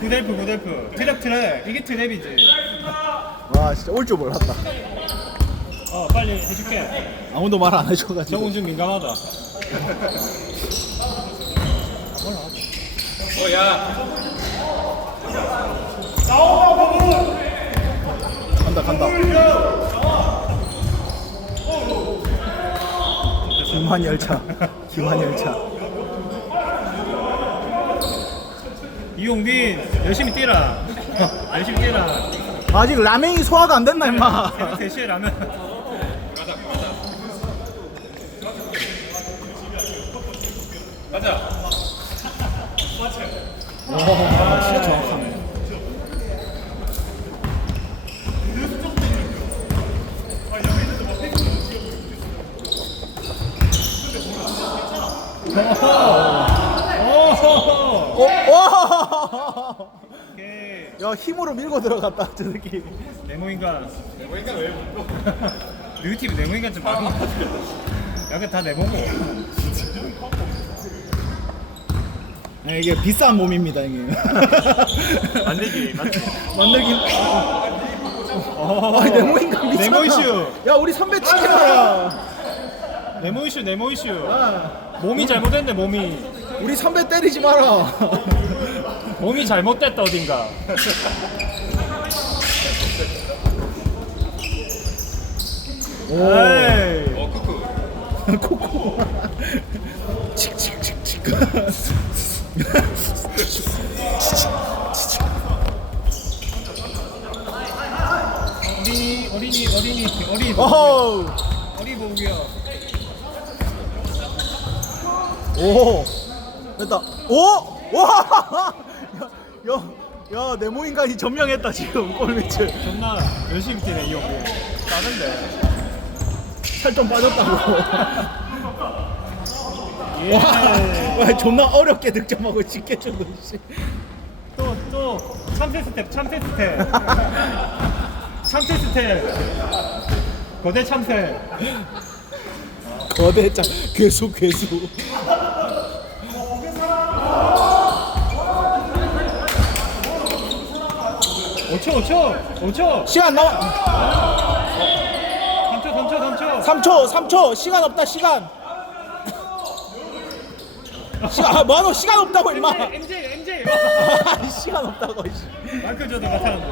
구델프 구델프 트랩 트랩 이게 트랩이지 와 진짜 올 줄 몰랐다. 어 빨리 해줄게 아무도 말 안 해줘가지고. 정훈준 민감하다 간다 간다. 기만 열차. 기만 열차. 이용빈 열심히 뛰라 열심히 뛰라 아직 라면이 소화가 안 됐나 임마. 새벽 3시에 라면 와 진짜 정확하네. 오호호 어? 와! 오케이 야 힘으로 밀고 들어갔다 저 새끼. 네모인간 네모인간 왜 너희 팀 네모인간 좀 많이 약간 다 네모고 아, 이게 비싼 몸입니다 이게. 만들기? 만들기. 아 네모 인간 미쳤나? 네모 이슈. 야 우리 선배 치지 마라. 네모 이슈 네모 이슈 아, 몸이 잘못됐네 몸이 우리 선배 때리지 마라. 몸이 잘못됐다 어딘가 에이 코코. 칙칙칙칙. 어린이 어린이 어린이 어린이 보기야 어허. 어린이 오. 됐다. 오. 와. 야, 네모인간이 점령했다 지금 골밑을. 존나 열심히 뛰네 이 형이 다른데 살 좀 빠졌다고. 예. 와, 존나 어렵게 득점하고 쉽게 주고 씨. 또또 참새 스텝 참새 스텝 참새 스텝 거대 참새 거대 짱 괴수 괴수. 5초 5초 5초 시간 남아. 3초 3초 3초 3초, 3초. 시간 없다, 시간. 시간, 아, 뭐하노? 시간 없다고, 임마. MJ MJ 아, 시간 없다고, 씨. 마이클 조던 같았는데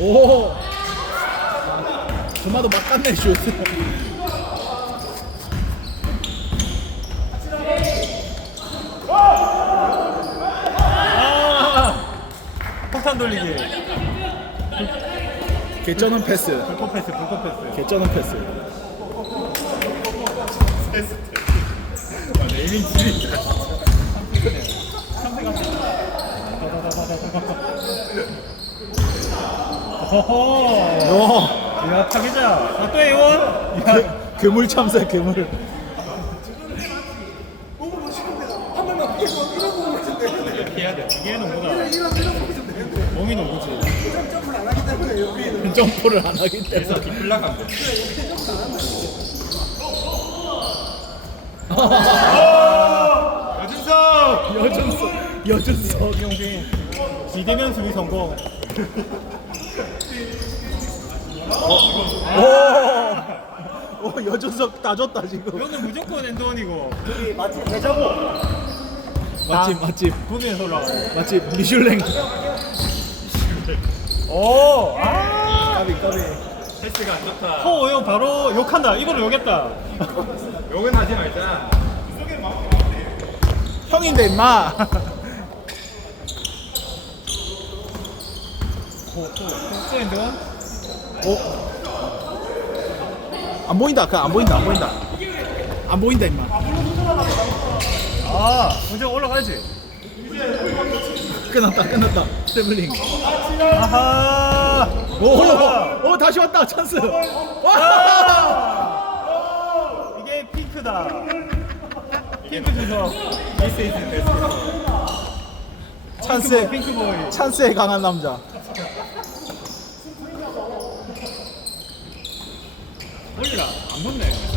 오. 그마도 막 갔네, 슛. 폭탄 돌리기 개쩌는 패스. 불꽃 패스 불꽃 패스 개쩌는 패스. 네이밍 지린다 참새 같아 허허 오. 야 타기자 아또 A1 야 괴물 참새, 괴물. 피해야 돼 이게 농구다 몸이 농구지 점프를 안 하기 때문에. 뒷블락한데 여준석 여준석, 여준석. 이용빈 비대면 수비 성공 오. 오, 여준석 따졌다, 지금. 이거는 무조건 엔드원이고 맛집, 맛집. 구비에서 올라가 맛집, 미슐랭. 오! 아! 까비, 까비. 패스가 안 좋다. 허, 형 바로 욕한다. 이거로 욕했다. 욕은 하지 말자. 형인데, 임마. 또 엔드원? 어? 안 보인다. 그 안 보인다. 안 보인다. 안 보인다 임마. 아, 문제 올라가야지. 끝났다. 끝났다. 스테블링. 아하! 오, 오, 다시 왔다. 찬스. 와! 이게 핑크다. 핑크 주석. Is best. 찬스에 핑크보이. 찬스에 강한 남자. 올리라. 안 붙네.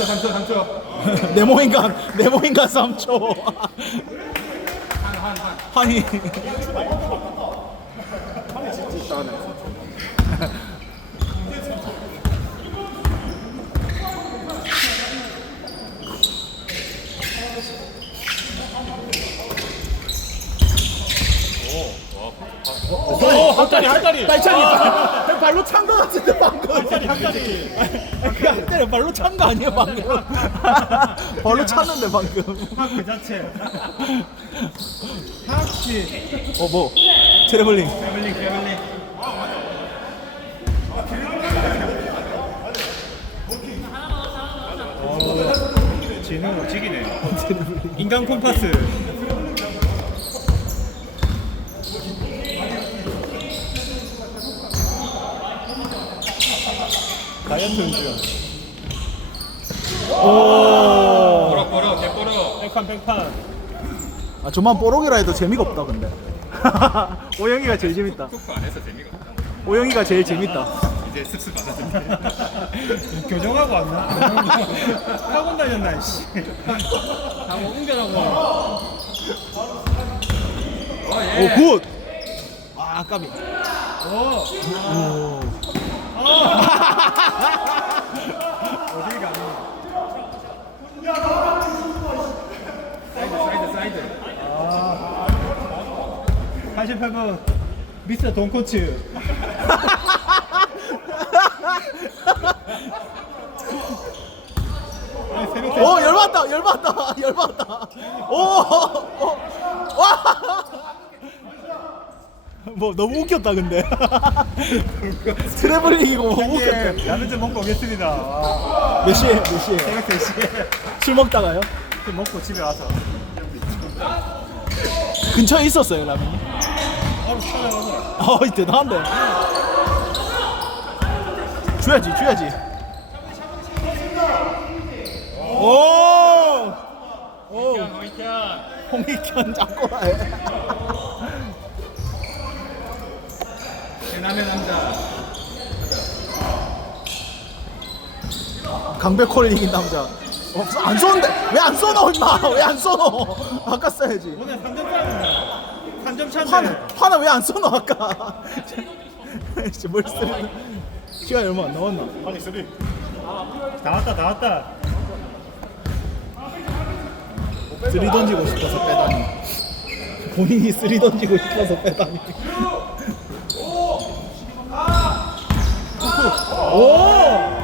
3초 3초 3초. 네모인간 네모인간 3초. 한한한 한이 오, 한 다리, 한 다리. 딸찬이 발로 찬 거 같은데 방금 한다리, 한다리. 그 한때는 발로 찬 거 아니에요 방금 발로 찼는데 방금 그 자체. 하악시. 어뭐 트래블링 패밀리, 패밀리. 어, 진호 멋지기네. 인간 콤파스. 다이어트 연주연. 오. 보러 보러 개 보러 백판 백판. 아 저만 뽀록이라 해도 재미가 없다 근데 오영이가 제일 재밌다 토크 안 해서 재미가 없다 오영이가 제일 재밌다 이제 습습 받았는데 교정하고 왔나? 학원 다녔나 씨. 하고 웅변하고. 어예 오굿 아 까비 오. 오. 어딜 가니? 사이드 사이드 사이드 88번 미스터 돈코츠. 오 열받다 열받다 열받다 오와 뭐 너무 웃겼다 근데. 트래블링이고 뭐 웃겼다. 형님, 라면 좀 먹고 오겠습니다. 아, 몇 시에 몇 시에? 새벽 3시에. 술 먹다가요? 좀 먹고 집에 와서. 근처에 있었어요 라면이 바로 찾아가서. 어 대단한데 줘야지 줘야지. 오! 오, 홍익현 짱꼬라해 남의 남자. 강백호를 이긴 남자. 어, 안 쏘는데? 왜 안 쏘노 임마? 왜 안 쏘노? 아까 써야지. 오늘 3점 차인데 3점 차인데. 파나 파나 왜안 쏘노 아까? 진짜 뭘 쓰는 시간이 얼마 안 남았나? 아니 쓰리. 나왔다 나왔다. 쓰리 던지고 싶어서 빼다니. 본인이 쓰리 던지고 싶어서 빼다니 오